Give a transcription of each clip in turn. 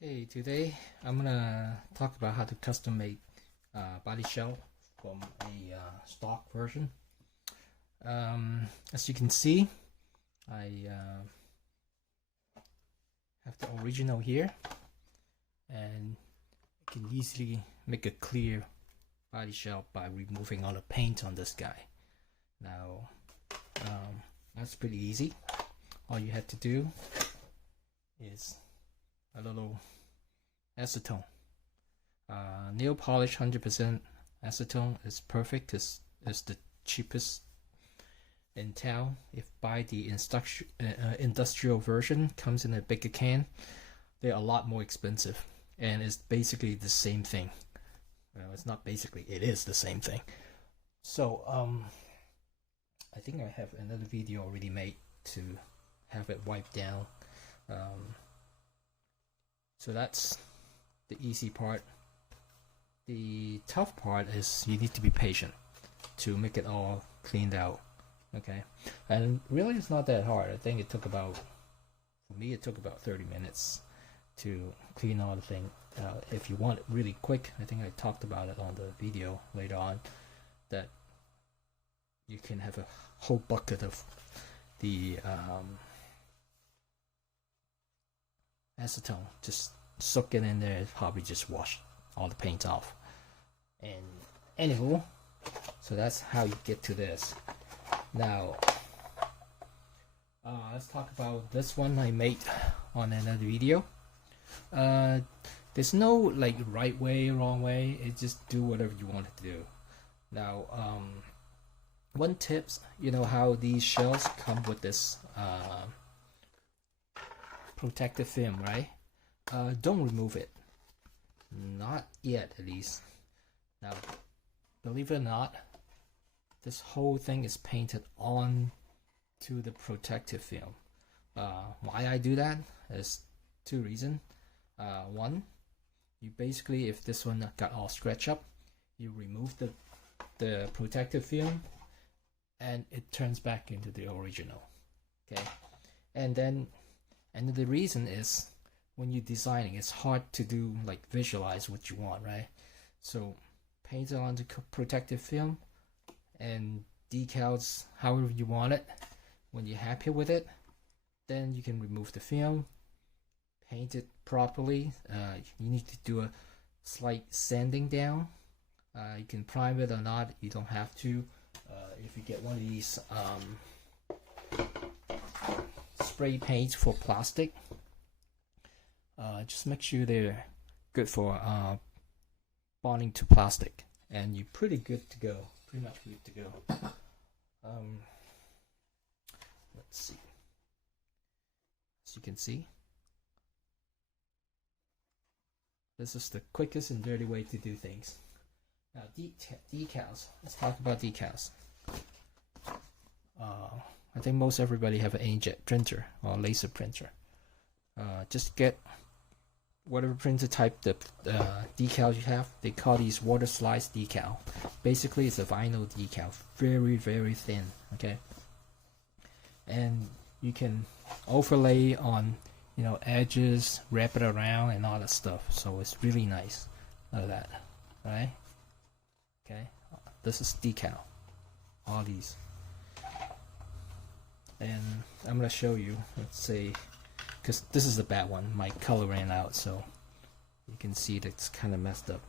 Okay, today I'm gonna talk about how to custom make body shell from a stock version. As you can see, I have the original here, and I can easily make a clear body shell by removing all the paint on this guy. Now, that's pretty easy. All you have to do is a little acetone. Nail polish 100% acetone is perfect. It's the cheapest in town. If buy the industrial version, comes in a bigger can, they're a lot more expensive, and it's basically the same thing. Well, it's not basically, it is the same thing. So I think I have another video already made to have it wiped down. So that's the easy part. The tough part is you need to be patient to make it all cleaned out. Okay, and really it's not that hard. I think it took about, for me, it took about 30 minutes to clean all the thing. If you want it really quick, I think I talked about it on the video later on, that you can have a whole bucket of the acetone, just soak it in there, probably just wash all the paint off. And anywho, so that's how you get to this. Now let's talk about this one I made on another video. There's no like right way, wrong way. It just do whatever you want to do. Now one tips, you know how these shells come with this protective film, right? Don't remove it, not yet at least. Now believe it or not, this whole thing is painted on to the protective film. Why I do that is two reasons. One, you basically, if this one got all scratched up, you remove the protective film and it turns back into the original. Okay, and then another reason is when you're designing, it's hard to do like visualize what you want, right? So paint it on the protective film and decals however you want it. When you're happy with it, then you can remove the film, paint it properly. You need to do a slight sanding down. You can prime it or not, you don't have to. If you get one of these spray paints for plastic, just make sure they're good for bonding to plastic, and you're pretty good to go. Pretty much good to go. Let's see. As you can see, this is the quickest and dirty way to do things. Now decals. Let's talk about decals. I think most everybody have an inkjet printer or laser printer. Just get whatever printer type the decals you have. They call these water slice decal. Basically, it's a vinyl decal, very thin. Okay, and you can overlay on, you know, edges, wrap it around, and all that stuff. So it's really nice. Look at that, right? Okay, this is decal. All these. And I'm gonna show you, let's say, because this is a bad one, my color ran out, so you can see that it's kind of messed up.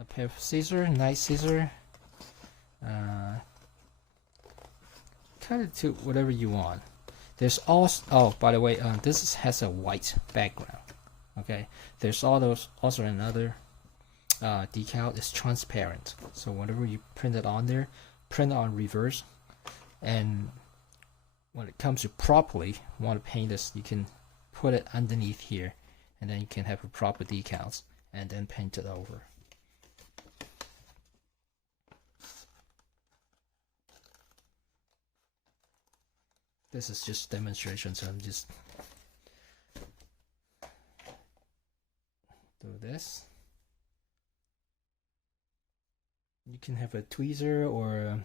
A pair of scissors, nice scissor, cut it to whatever you want. There's also, oh, by the way, this has a white background. Okay, there's also another decal is transparent, so whatever you print it on there, print on reverse, and when it comes to properly want to paint this, you can put it underneath here, and then you can have a proper decals and then paint it over. This is just demonstration, so I'm just do this. You can have a tweezer or a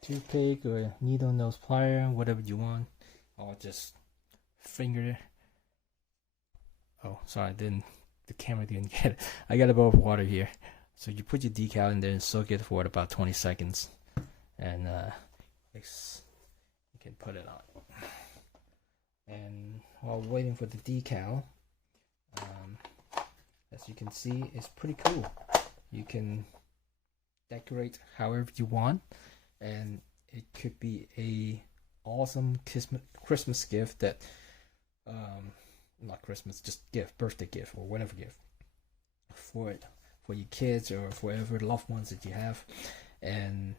toothpick or a needle nose plier, whatever you want, or just finger. Oh, sorry, the camera didn't get it. I got a bowl of water here. So you put your decal in there and soak it for about 20 seconds. And you can put it on. And while waiting for the decal, as you can see, it's pretty cool. You can decorate however you want, and it could be a awesome Christmas gift that not Christmas, just gift, birthday gift or whatever gift for your kids or for whatever loved ones that you have, and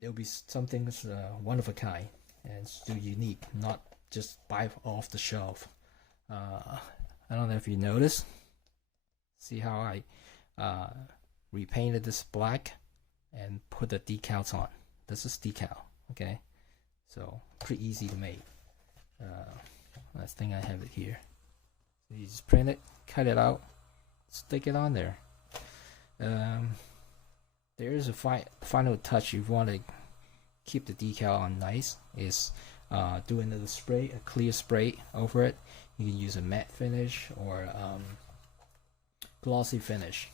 it'll be something that's one of a kind and still unique, not just buy off the shelf. I don't know if you noticed. See how I repainted this black and put the decals on. This is decal, okay? So pretty easy to make. I think I have it here. So you just print it, cut it out, stick it on there. There is a final touch you want to keep the decal on nice is do another spray, a clear spray over it. You can use a matte finish or glossy finish.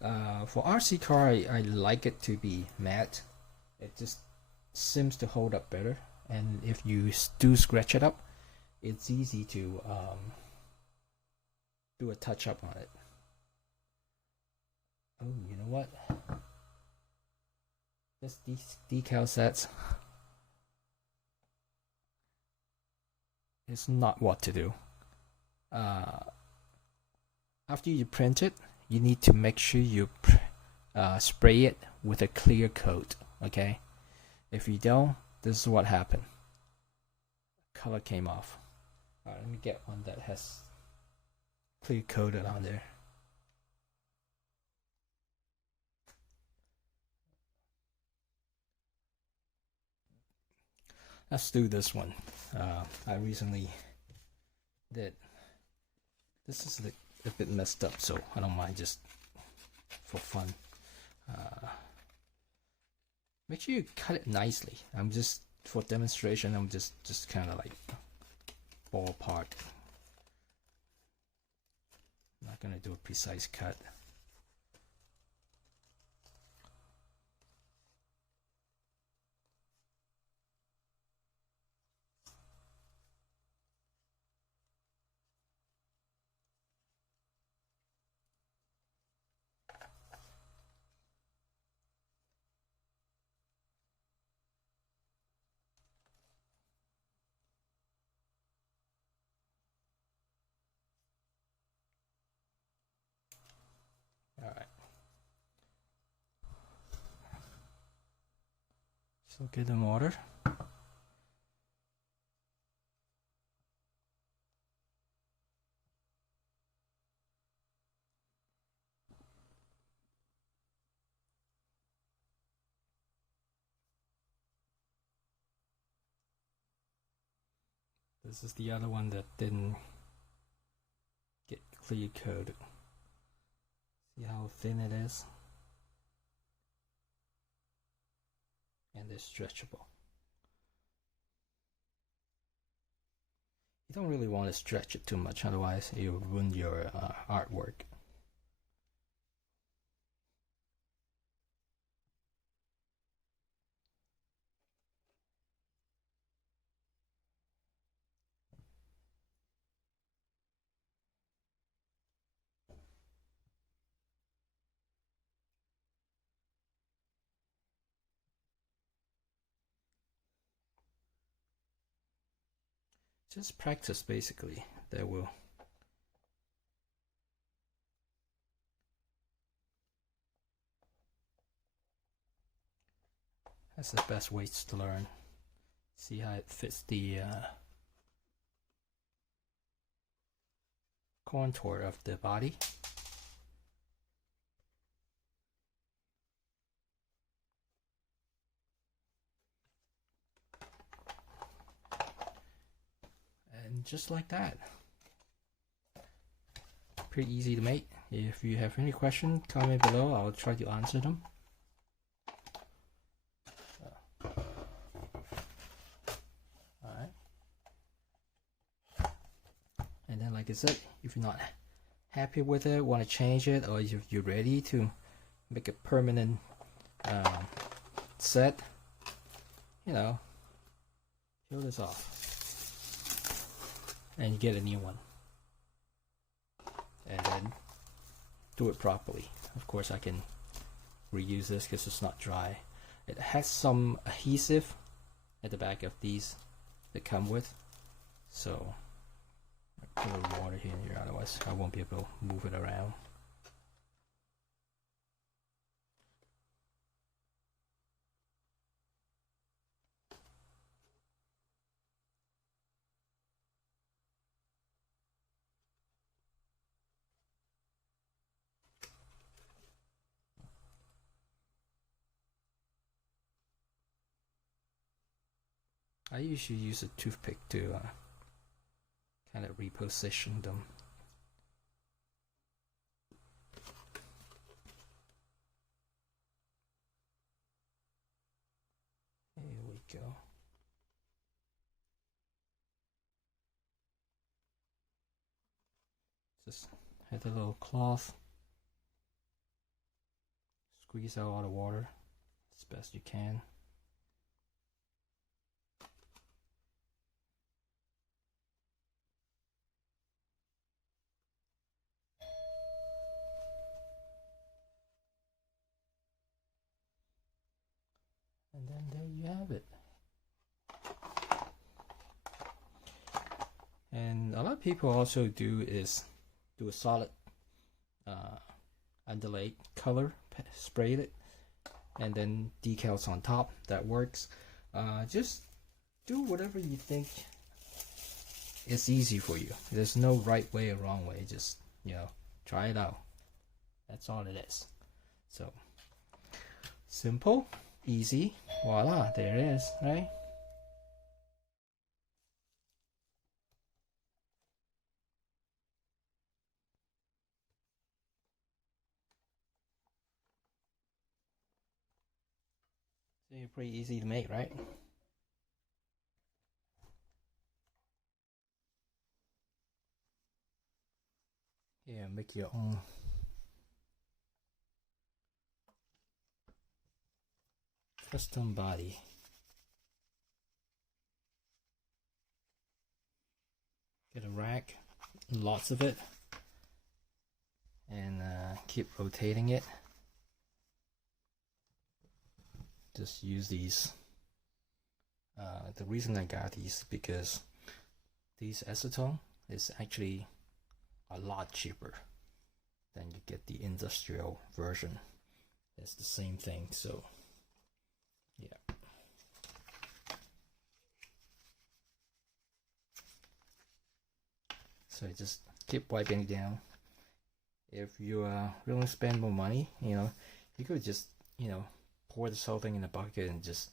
For RC car, I like it to be matte. It just seems to hold up better, and if you do scratch it up, it's easy to do a touch up on it. Oh, you know what? This decal sets is not what to do. After you print it, you need to make sure you spray it with a clear coat, okay? If you don't, this is what happened. Color came off. Alright, let me get one that has clear coated on there. Let's do this one. I recently did. This is a bit messed up, so I don't mind, just for fun. Make sure you cut it nicely. I'm just, for demonstration, I'm just kind of like ballpark. I'm not gonna do a precise cut. Alright. So get them water. This is the other one that didn't get clear coated. See how thin it is? And they're stretchable. You don't really want to stretch it too much, otherwise it will ruin your artwork. Just practice, basically. That will. That's the best way to learn. See how it fits the contour of the body. And just like that. Pretty easy to make. If you have any questions, comment below. I'll try to answer them. Alright. like I said, if you're not happy with it, want to change it, or if you're ready to make a permanent set, you know, peel this off and you get a new one, and then do it properly. Of course, I can reuse this because it's not dry. It has some adhesive at the back of these that come with, so I put a little water here, otherwise I won't be able to move it around. I usually use a toothpick to kind of reposition them. Here we go. Just have a little cloth, squeeze out all the water as best you can. And then there you have it. And a lot of people also do is do a solid underlay color, spray it, and then decals on top. That works. Just do whatever you think is easy for you. There's no right way or wrong way. Just, you know, try it out. That's all it is. So simple, easy, voila, there it is, right? So pretty easy to make, right? Yeah, make your own. Custom body. Get a rack, lots of it, and keep rotating it. Just use these. The reason I got these because these acetone is actually a lot cheaper than you get the industrial version. It's the same thing, so yeah. So just keep wiping it down. If you really spend more money, you know, you could just, you know, pour this whole thing in a bucket and just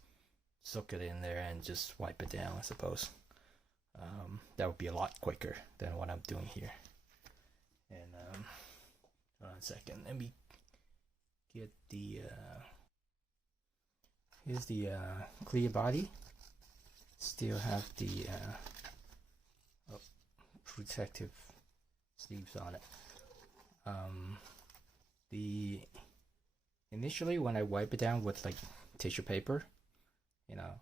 soak it in there and just wipe it down, I suppose. That would be a lot quicker than what I'm doing here. And hold on a second, let me get the here's the clear body. Still have the protective sleeves on it. The initially when I wipe it down with like tissue paper, you know,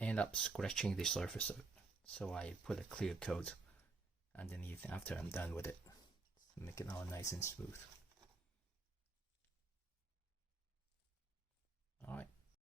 end up scratching the surface of it. So I put a clear coat underneath after I'm done with it, make it all nice and smooth.